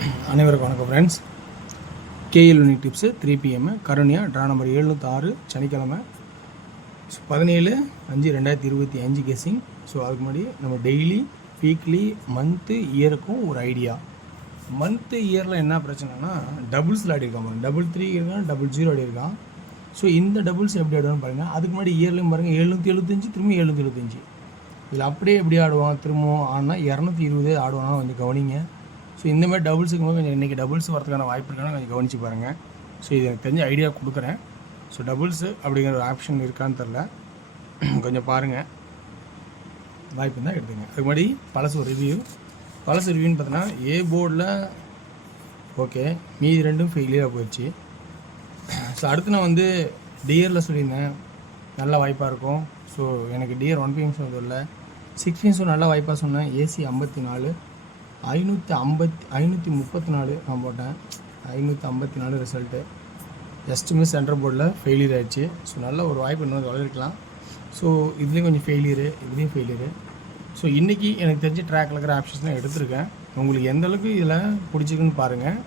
அனைவருக்கும் வணக்கம் friends. KL unique tips 3 PM Karunya draw number 706 சனிக்கிழமை 17/5/2025 கெஸிங். ஸோ அதுக்கு முன்னாடி நம்ம டெய்லி வீக்லி மந்த்து இயருக்கும் ஒரு ஐடியா. மந்த்து இயரில் என்ன பிரச்சனைனா டபுள்ஸில் ஆடிருக்கான் பாருங்கள், 3 இருக்கான், 00 ஆடிருக்கான். ஸோ இந்த டபுள்ஸ் எப்படி ஆடுவான்னு பாருங்கள். அதுக்கு முன்னாடி இயர்லையும் பாருங்கள் 775 திரும்பி 775. இதில் அப்படியே எப்படி ஆடுவான் திரும்பவும் ஆனால் 220 ஆடுவானா கொஞ்சம் கவனிங்க. ஸோ இந்தமாதிரி டபுள்ஸுக்கு போது கொஞ்சம் இன்றைக்கி டபுள்ஸ் வரதுக்கான வாய்ப்பு இருக்கான்னு கொஞ்சம் கவனித்து பாருங்கள். ஸோ இது எனக்கு தெரிஞ்ச ஐடியா கொடுக்குறேன். ஸோ டபுள்ஸு அப்படிங்கிற ஒரு ஆப்ஷன் இருக்கான்னு தெரில, கொஞ்சம் பாருங்கள், வாய்ப்பு இருந்தால் எடுத்துங்க. அதுக்கு முன்னாடி பழசு ரிவ்யூன்னு பார்த்தோன்னா ஏ போர்டில் ஓகே, மீதி ரெண்டும் ஃபெயிலியராக போயிடுச்சு. ஸோ அடுத்து நான் வந்து டியரில் சொல்லியிருந்தேன் நல்ல வாய்ப்பாக இருக்கும். ஸோ எனக்கு டியர் 1 PM இல்லை 6 PM நல்ல வாய்ப்பாக சொன்னேன். ஏசி 54 534 நான் போட்டேன். 554 ரிசல்ட்டு. ஜஸ்ட் மிஸ் சென்டர் போர்டில் ஃபெயிலியர் ஆகிடுச்சு. ஸோ நல்ல ஒரு வாய்ப்பு இன்னும் வளர்க்கலாம். ஸோ இதுலேயும் கொஞ்சம் இதுலேயும் ஃபெயிலியரு. ஸோ இன்றைக்கி எனக்கு தெரிஞ்ச ட்ராக்கில் இருக்கிற ஆப்ஷன்ஸ்லாம் எடுத்திருக்கேன். உங்களுக்கு எந்த அளவுக்கு இதில் பிடிச்சிக்குன்னு பாருங்கள்.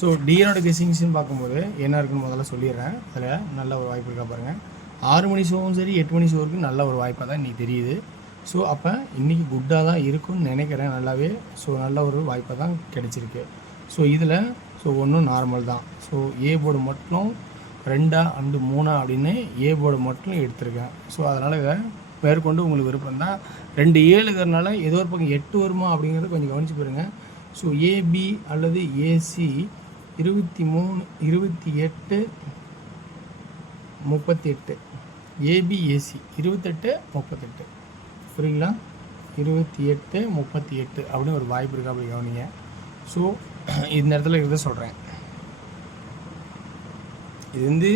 ஸோ டியரோட கெஸிங்ஸ்ன்னு பார்க்கும்போது என்ன இருக்குன்னு முதல்ல சொல்லிடுறேன். அதில் நல்ல ஒரு வாய்ப்பு இருக்கா பாருங்கள். 6 மணி ஷோவும் சரி 8 மணி ஷோவுக்கு நல்ல ஒரு வாய்ப்பாக தான் இன்றைக்கி தெரியுது. ஸோ அப்போ இன்றைக்கி குட்டாக தான் இருக்கும்னு நினைக்கிறேன் நல்லாவே. ஸோ நல்ல ஒரு வாய்ப்பாக தான் கிடச்சிருக்கு. ஸோ இதில் ஒன்றும் நார்மல் தான். ஸோ ஏ போர்டு மட்டும் 2 and 3 அப்படின்னு ஏ போர்டு மட்டும் எடுத்திருக்கேன். ஸோ அதனால் இதை மேற்கொண்டு உங்களுக்கு விருப்பம் தான். 2 7ங்கிறதுனால ஏதோ ஒரு பக்கம் 8 வருமா அப்படிங்கிறத கொஞ்சம் கவனிச்சு போயிருங்க. ஸோ ஏபி அல்லது ஏசி 23 28 38 ஏபி ஏசி 28 38 புரியுங்களா? 28 38 அப்படின்னு ஒரு வாய்ப்பு இருக்கா அப்படி கவனிங்க. ஸோ இந்த இடத்துல இதை சொல்கிறேன். இது வந்து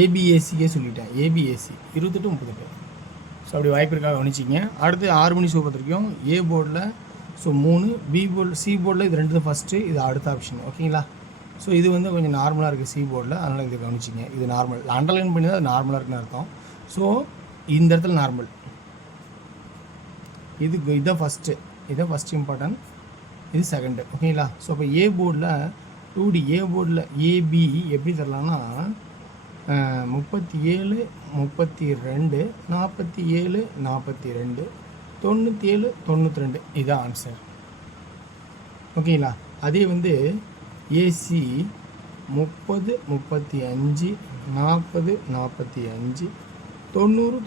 ஏபிஏசிக்கே சொல்லிட்டேன். ஏபிஏசி 28 38. ஸோ அப்படி வாய்ப்பு இருக்கா கவனிச்சிங்க. அடுத்து 6 மணி ஷோ பார்த்துருக்கோம். ஏ போர்டில் 3, பி போர்டில் சி போர்டில் இது 2 ஃபஸ்ட்டு, இது அடுத்த ஆப்ஷன். ஓகேங்களா? ஸோ இது வந்து கொஞ்சம் நார்மலாக இருக்குது சி போர்டில், அதனால் இதை கவனிச்சிங்க. இது நார்மல் அண்டர்லைன் பண்ணி தான் அது நார்மலாக இருக்குன்னு அர்த்தம். ஸோ இந்த இடத்துல நார்மல் இதுதான் ஃபஸ்ட்டு, இதுதான் ஃபஸ்ட் இம்பார்ட்டன்ட், இது செகண்டு. ஓகேங்களா? ஸோ அப்போ ஏ போர்டில் 2D ஏ போர்டில் ஏபி எப்படி தரலான்னா 37 32 47 42 97 92 இதுதான் ஆன்சர். ஓகேங்களா? அதே வந்து ஏசி 30 35 40 45 90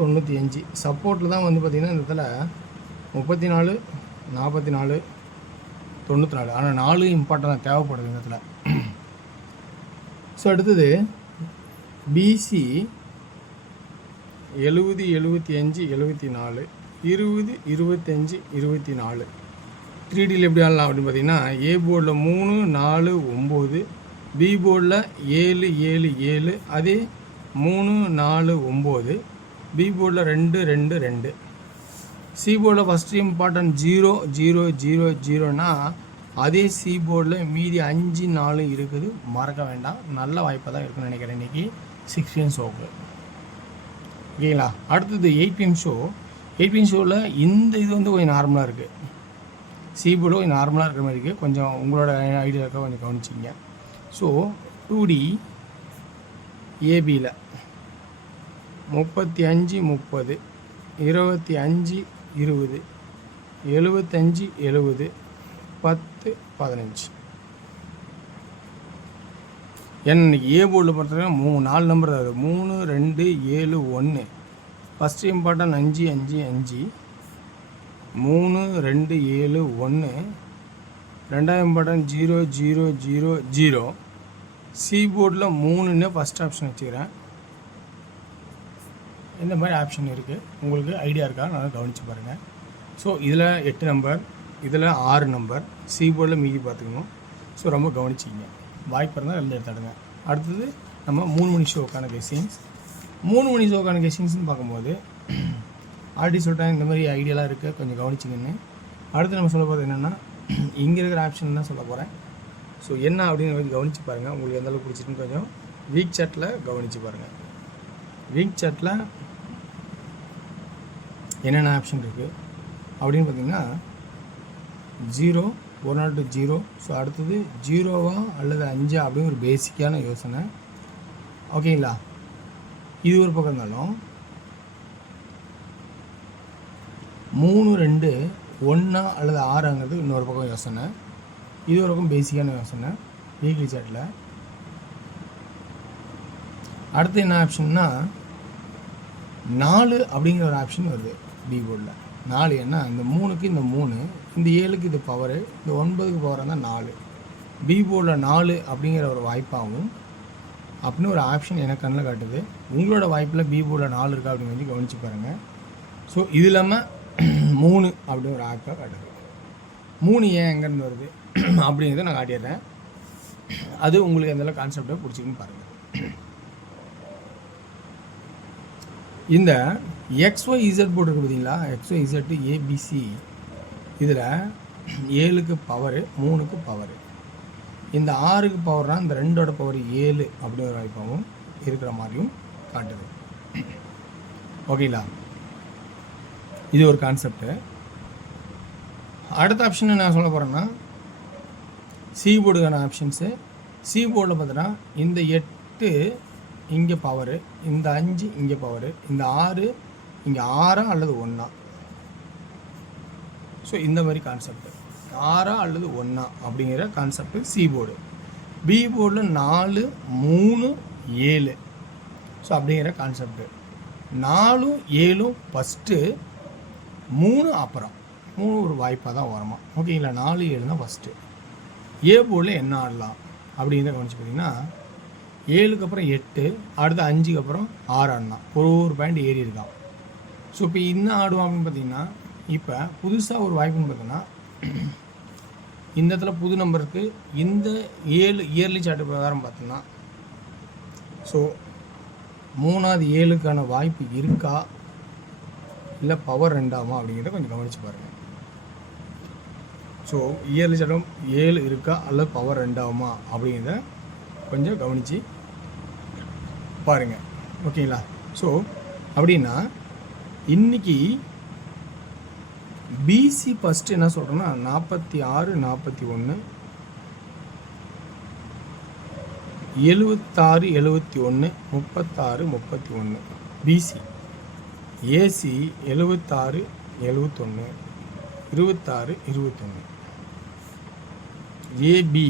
95 சப்போர்ட்டில் தான் வந்து பார்த்திங்கன்னா இந்த இடத்துல 34 44 94. ஆனால் 4 இம்பார்ட்டன்ட் தேவைப்படுது இந்த இடத்துல. ஸோ அடுத்தது பிசி 70 75 74 20 25 24 3Dயில் எப்படி ஆடலாம் அப்படின்னு பார்த்தீங்கன்னா ஏ போர்டில் 3 4 9, பி போர்டில் 7 7 7, அதே 3 4 9, பி போர்டில் 2 2 2, சி போர்டில் ஃபஸ்ட்டு இம்பார்ட்டன்ட் 0 0 0 0னா அதே சி போர்டில் மீதி 5 4 இருக்குது, மறக்க வேண்டாம். நல்ல வாய்ப்பாக தான் இருக்குன்னு நினைக்கிறேன் இன்றைக்கி 6 PM ஷோவுக்கு. ஓகேங்களா? அடுத்தது 8 PM ஷோ. 8 PM ஷோவில் இந்த இது வந்து கொஞ்சம் நார்மலாக இருக்குது. சி போர்டு கொஞ்சம் நார்மலாக இருக்கிற மாதிரி இருக்குது. கொஞ்சம் உங்களோட ஐடியா இருக்க கொஞ்சம் கவனிச்சிங்க. So 2D ஏபியில் 35 30 25 20 75 70 10 15. ஏன்னா இன்றைக்கி ஏ போர்டில் பொறுத்தவரைக்கும் 4 நம்பர் தான். 3 2 7 1 ஃபஸ்ட்டு இம்பார்ட்டன்ட் 5 5 5, 3 2 7 1, ரெண்டாவது இம்பார்ட்டன்ட் 0 0 0 0. சி போர்டில் 3ன்னு ஃபஸ்ட் ஆப்ஷன் வச்சுக்கிறேன். இந்த மாதிரி ஆப்ஷன் இருக்குது. உங்களுக்கு ஐடியா இருக்கா நல்லா கவனித்து பாருங்கள். ஸோ இதில் 8 நம்பர், இதில் 6 நம்பர், சி போர்டில் மீதி பார்த்துக்கணும். ஸோ ரொம்ப கவனிச்சிங்க. வாய்ப்பு இருந்தால் எழுந்து எடுத்துடுங்க. அடுத்தது நம்ம 3 மணி ஷோக்கான கெஸிங்ஸ். 3 மணி ஷோக்கான கெஸிங்ஸ்னு பார்க்கும்போது ஆல்ரெடி சொல்லிட்டேன் இந்த மாதிரி ஐடியாலாம் இருக்குது, கொஞ்சம் கவனிச்சிங்கன்னு. அடுத்து நம்ம சொல்ல போகிறது என்னென்னா இங்கே இருக்கிற ஆப்ஷன் தான் சொல்ல போகிறேன். ஸோ என்ன அப்படின்னு கொஞ்சம் கவனித்து பாருங்கள். உங்களுக்கு எந்தளவுக்கு பிடிச்சிருக்குன்னு கொஞ்சம் வீக் சாட்டில் கவனித்து பாருங்கள். வீக் சாட்டில் என்னென்ன ஆப்ஷன் இருக்குது அப்படின்னு பார்த்தீங்கன்னா 0 1 நாட் 0. ஸோ அடுத்தது 0வா அல்லது 5 அப்படின்னு ஒரு பேசிக்கான யோசனை. ஓகேங்களா? இது ஒரு பக்கம் இருந்தாலும் 3 2 1 அல்லது 6ங்கிறது இன்னொரு பக்கம் யோசனை. இது ஒரு பக்கம் பேசிக்கான யோசனை வீக்லி சார்ட்டில். அடுத்து என்ன ஆப்ஷன்னா 4 அப்படிங்கிற ஒரு ஆப்ஷன் வருது பி போர்டில். 4 என்ன, இந்த 3க்கு இந்த 3, இந்த 7க்கு இது பவரு, இந்த 9க்கு பவர் இருந்தால் 4. பி போர்டில் 4 அப்படிங்கிற ஒரு வாய்ப்பாகவும் அப்படின்னு ஒரு ஆப்ஷன் எனக்கு கண்ணில் காட்டுது. உங்களோட வாய்ப்பில் பி போர்டில் 4 இருக்கா அப்படின்னு வந்து கவனித்து பாருங்கள். ஸோ இது இல்லாமல் 3 அப்படின்னு ஒரு ஆப்பாக காட்டுது. 3 ஏன் எங்கேருந்து வருது அப்படிங்கிறத நான் காட்டிடுறேன். அது உங்களுக்கு எந்தளவு கான்செப்டை பிடிச்சிக்குன்னு பாருங்கள். இந்த XYZ போட்டிருக்கு பார்த்தீங்களா, XYZ ABC, இதில் 7க்கு பவரு, 3க்கு பவரு, இந்த 6க்கு பவர்னா இந்த 2ஓட பவர் 7 அப்படிங்கிற வாய்ப்பாகவும் இருக்கிற மாதிரியும் காட்டுது. ஓகேங்களா? இது ஒரு கான்செப்டு. அடுத்த ஆப்ஷன் நான் சொல்ல போகிறேன்னா சி போர்டுக்கான ஆப்ஷன்ஸு. சி போர்டில் பார்த்தோன்னா இந்த 8 இங்கே பவரு, இந்த 5 இங்கே பவரு, இந்த 6 இங்கே 6 அல்லது 1. ஸோ இந்த மாதிரி கான்செப்ட் 6 அல்லது 1 அப்படிங்கிற கான்செப்ட் சி போர்டு. பி போர்டில் 4 3 7 ஸோ அப்படிங்கிற கான்செப்ட். 4 7 ஃபஸ்ட்டு, 3 அப்புறம், 3 ஒரு வாய்ப்பாக தான் வருமா. ஓகேங்களா? 4 7 தான் ஃபஸ்ட்டு. ஏ போர்டில் என்ன ஆடலாம் அப்படிங்கிறத கவனிச்சு பார்த்தீங்கன்னா 7க்கு அப்புறம் 8, அடுத்து 5க்கு அப்புறம் 6 ஆடினான், ஒரு பாயிண்ட் ஏறி இருக்கான். ஸோ இப்போ இன்னும் ஆடுவான் அப்படின்னு பார்த்தீங்கன்னா, இப்போ புதுசாக ஒரு வாய்ப்புன்னு பார்த்தீங்கன்னா இந்த இடத்துல புது நம்பருக்கு இந்த 7 இயர்லி சார்ட்டு பிரகாரம் பார்த்தோம்னா, ஸோ 3வது 7க்கான வாய்ப்பு இருக்கா இல்லை பவர் 2ஆமா அப்படிங்கிறத கொஞ்சம் கவனித்து பாருங்கள். ஸோ இயர்லி சார்ட்டும் 7 இருக்கா அல்லது பவர் 2ஆமா அப்படிங்கிறத கொஞ்சம் கவனித்து பாருங்கள். ஓகேங்களா? ஸோ அப்படின்னா இன்றைக்கி பிசி ஃபஸ்ட்டு என்ன சொல்கிறேன்னா 46 41 76 71 36 31 PC. AC 76 71 26 21. AB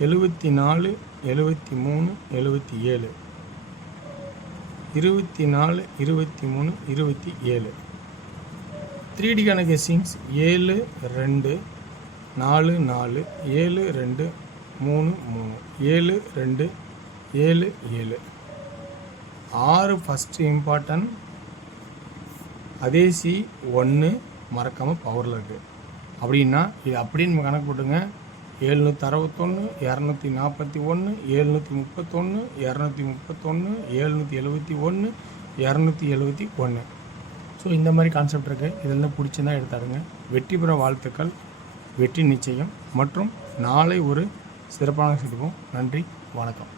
74 73 77 24 23 27. 3Dக்கான guessings 7 2 4 4 7 2 3 3 7 2 7 7. 6 first important. அதே சி 1 மறக்காமல் பவரில் இருக்குது. அப்படின்னா இது அப்படின்னு நம்ம கணக்கு போட்டுங்க. 761 241 731 231 771 271. ஸோ இந்த மாதிரி கான்செப்ட் இருக்குது. இதெல்லாம் பிடிச்சிருந்தா எடுத்தாடுங்க. வெற்றி பெற வாழ்த்துக்கள். வெற்றி நிச்சயம். மற்றும் நாளை ஒரு சிறப்பான சந்திப்போம். நன்றி, வணக்கம்.